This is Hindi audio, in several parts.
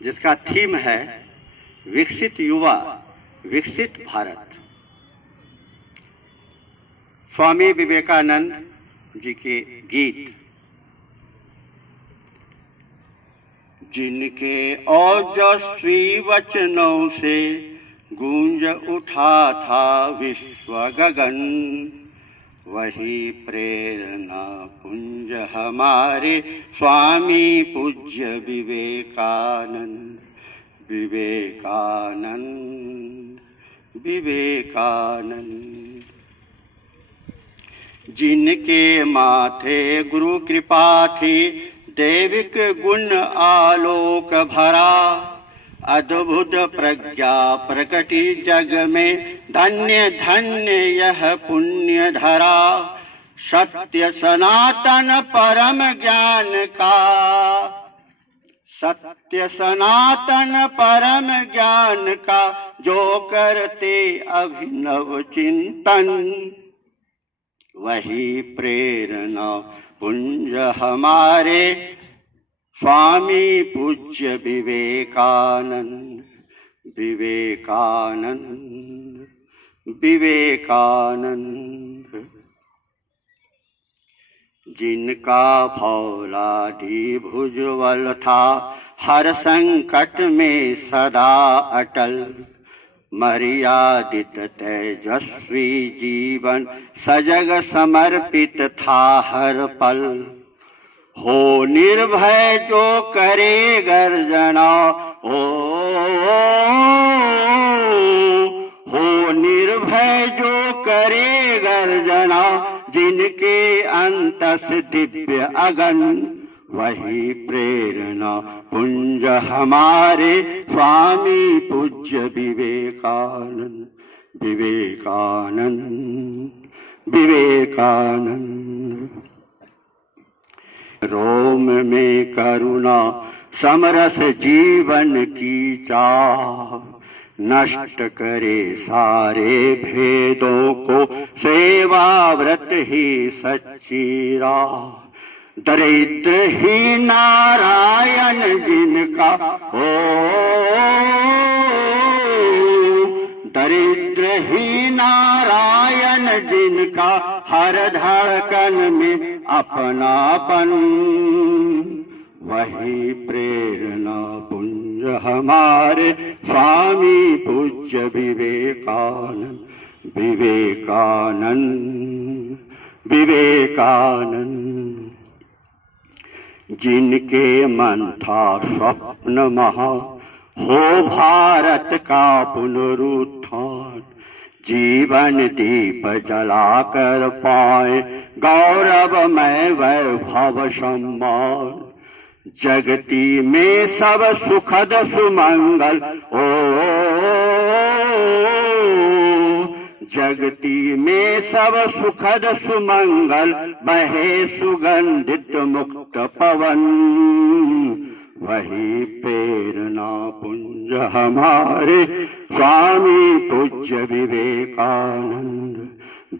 जिसका थीम है विकसित युवा विकसित भारत। स्वामी विवेकानंद जी के गीत। जिनके ओजस्वी वचनों से गूंज उठा था विश्व गगन, वही प्रेरणा पुंज हमारे स्वामी पूज्य विवेकानंद। विवेकानंद विवेकानंद। जिनके माथे गुरु कृपा थी, दैविक गुण आलोक भरा, अद्भुत प्रज्ञा प्रकटी जग में, धन्य धन्य यह पुण्य धरा। सत्य सनातन परम ज्ञान का, सत्य सनातन परम ज्ञान का, जो करते अभिनव चिंतन, वही प्रेरणा पुंज हमारे स्वामी पूज्य विवेकानंद। विवेकानंद विवेकानंद। जिनका फौलादी भुजबल था, हर संकट में सदा अटल, मर्यादित तेजस्वी जीवन सजग समर्पित था हर पल। हो निर्भय जो करे गर्जना, हो निर्भय जो करे गर्जना, जिनके अंतस दिव्य अगन, वही प्रेरणा पुंज हमारे स्वामी पूज्य विवेकानंद। विवेकानंद विवेकानंद। रोम में करुणा समरस जीवन की चाह, नष्ट करे सारे भेदों को, सेवा व्रत ही सच्ची राह। दरिद्र ही नारायण जिनका, दरिद्र ही नारायण जिनका, हर धड़कन में अपनापन, वही प्रेरणा पुंज हमारे स्वामी पूज्य विवेकानंद। विवेकानंद विवेकानंद। जिनके मन था स्वप्न महा, हो भारत का पुनरुत्थान, जीवन दीप जलाकर पाए गौरवमय वैभव सम्मान। जगती में सब सुखद सुमंगल, जगती में सब सुखद सुमंगल, बहे सुगंधित मुक्त पवन, वही प्रेरणा पुंज हमारे स्वामी पूज्य विवेकानंद।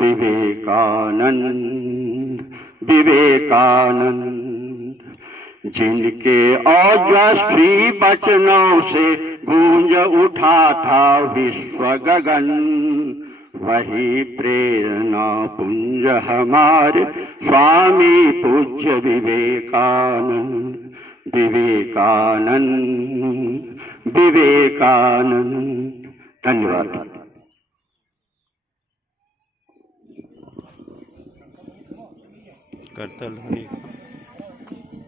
विवेकानंद विवेकानंद। जिनके ओजस्वी वचनों से गूंज उठा था विश्व गगन, वही प्रेरणा पुंज हमारे स्वामी पूज्य विवेकानंद। विवेकानंद विवेकानंद। धन्यवाद।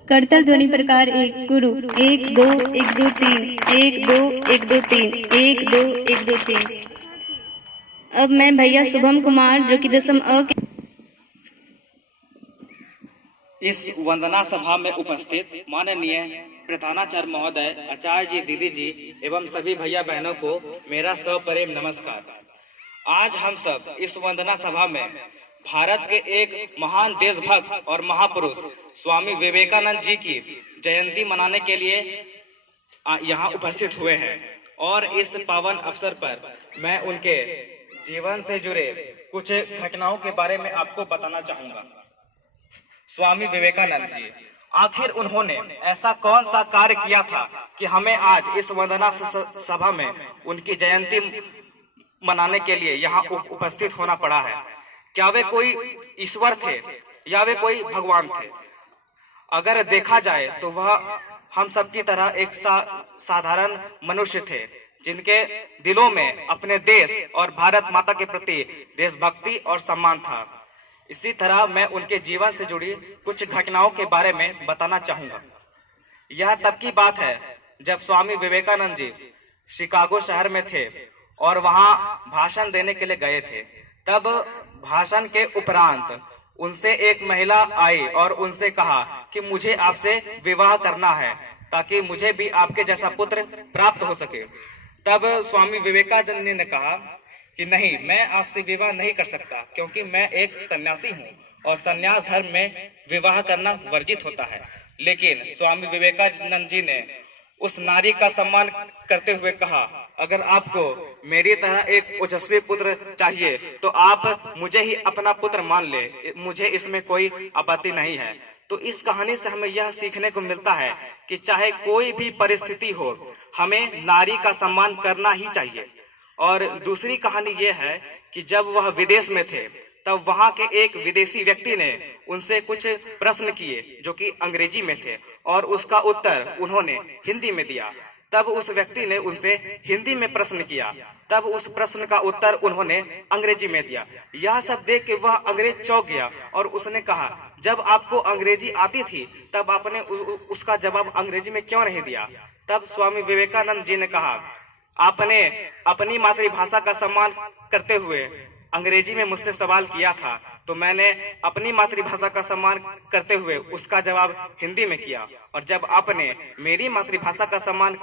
करतल ध्वनि प्रकार एक गुरु 1 2 1 2 3 1 2 1 2 3 1 2 1 2 3। अब मैं भैया शुभम कुमार जो कि दशम अ के इस वंदना सभा में उपस्थित माननीय प्रधानाचार्य महोदय, आचार्य जी, दीदी जी एवं सभी भैया बहनों को मेरा सप्रेम नमस्कार। आज हम सब इस वंदना सभा में भारत के एक महान देशभक्त और महापुरुष स्वामी विवेकानंद जी की जयंती मनाने के लिए यहाँ उपस्थित हुए हैं और इस पावन अवसर पर मैं उनके जीवन से जुड़े कुछ घटनाओं के बारे में आपको बताना चाहूंगा। स्वामी विवेकानंद जी आखिर उन्होंने ऐसा कौन सा कार्य किया था कि हमें आज इस वंदना सभा में उनकी जयंती मनाने के लिए यहाँ उपस्थित होना पड़ा है? क्या वे कोई ईश्वर थे या वे कोई भगवान थे? अगर देखा जाए तो वह हम सबकी तरह एक साधारण मनुष्य थे, जिनके दिलों में अपने देश और भारत माता के प्रति देशभक्ति और सम्मान था। इसी तरह मैं उनके जीवन से जुड़ी कुछ घटनाओं के बारे में बताना चाहूंगा। यह तब की बात है जब स्वामी विवेकानंद जी शिकागो शहर में थे और वहां भाषण देने के लिए गए थे। तब भाषण के उपरांत उनसे एक महिला आई और उनसे कहा कि मुझे आपसे विवाह करना है ताकि मुझे भी आपके जैसा पुत्र प्राप्त हो सके। तब स्वामी विवेकानंद ने कहा कि नहीं, मैं आपसे विवाह नहीं कर सकता, क्योंकि मैं एक सन्यासी हूँ और सन्यास धर्म में विवाह करना वर्जित होता है। लेकिन स्वामी विवेकानंद जी ने उस नारी का सम्मान करते हुए कहा, अगर आपको मेरी तरह एक ओजस्वी पुत्र चाहिए तो आप मुझे ही अपना पुत्र मान ले, मुझे इसमें कोई आपत्ति नहीं है। तो इस कहानी से हमें यह सीखने को मिलता है कि चाहे कोई भी परिस्थिति हो, हमें नारी का सम्मान करना ही चाहिए। और दूसरी कहानी यह है कि जब वह विदेश में थे तब वहां के एक विदेशी व्यक्ति ने उनसे कुछ प्रश्न किए जो कि अंग्रेजी में थे और उसका उत्तर उन्होंने हिंदी में दिया। तब उस व्यक्ति ने उनसे हिंदी में प्रश्न किया, तब उस प्रश्न का उत्तर उन्होंने अंग्रेजी में दिया। यह सब देख के वह अंग्रेज चौंक गया और उसने कहा, जब आपको अंग्रेजी आती थी तब आपने उसका जवाब अंग्रेजी में क्यों नहीं दिया? तब स्वामी विवेकानंद जी ने कहा, आपने अपनी मातृभाषा का सम्मान करते हुए अंग्रेजी में मुझसे सवाल किया था, तो मैंने अपनी मातृभाषा का सम्मान करते हुए उसका जवाब हिंदी में किया। और जब आपने मेरी मातृभाषा का सम्मान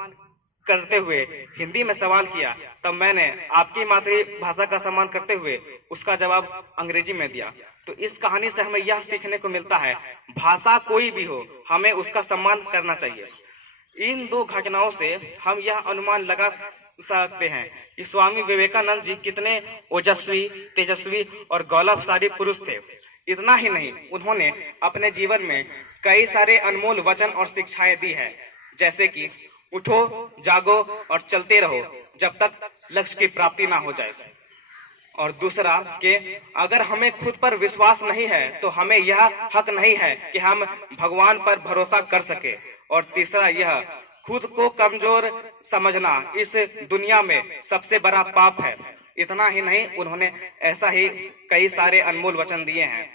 करते हुए हिंदी में सवाल किया, तब मैंने आपकी मातृभाषा का सम्मान करते हुए उसका जवाब अंग्रेजी में दिया। तो इस कहानी से हमें यह सीखने को मिलता है, भाषा कोई भी हो, हमें उसका सम्मान करना चाहिए। इन दो घटनाओं से हम यह अनुमान लगा सकते हैं कि स्वामी विवेकानंद जी कितने ओजस्वी, तेजस्वी और गौरवशाली पुरुष थे। इतना ही नहीं, उन्होंने अपने जीवन में कई सारे अनमोल वचन और शिक्षाएं दी है, जैसे कि उठो, जागो और चलते रहो जब तक लक्ष्य की प्राप्ति ना हो जाए। और दूसरा कि अगर हमें खुद पर विश्वास नहीं है तो हमें यह हक नहीं है कि हम भगवान पर भरोसा कर सके। और तीसरा, यह खुद को कमजोर समझना इस दुनिया में सबसे बड़ा पाप है। इतना ही नहीं, उन्होंने ऐसा ही कई सारे अनमोल वचन दिए हैं।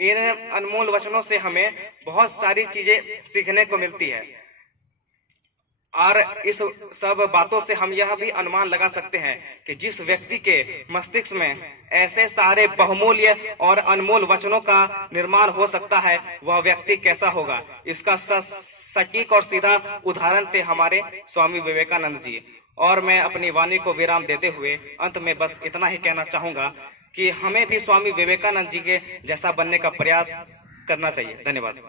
इन अनमोल वचनों से हमें बहुत सारी चीजें सीखने को मिलती है और इस सब बातों से हम यह भी अनुमान लगा सकते हैं कि जिस व्यक्ति के मस्तिष्क में ऐसे सारे बहुमूल्य और अनमोल वचनों का निर्माण हो सकता है, वह व्यक्ति कैसा होगा। इसका सटीक और सीधा उदाहरण थे हमारे स्वामी विवेकानंद जी। और मैं अपनी वाणी को विराम देते हुए अंत में बस इतना ही कहना चाहूंगा कि हमें भी स्वामी विवेकानंद जी के जैसा बनने का प्रयास करना चाहिए। धन्यवाद।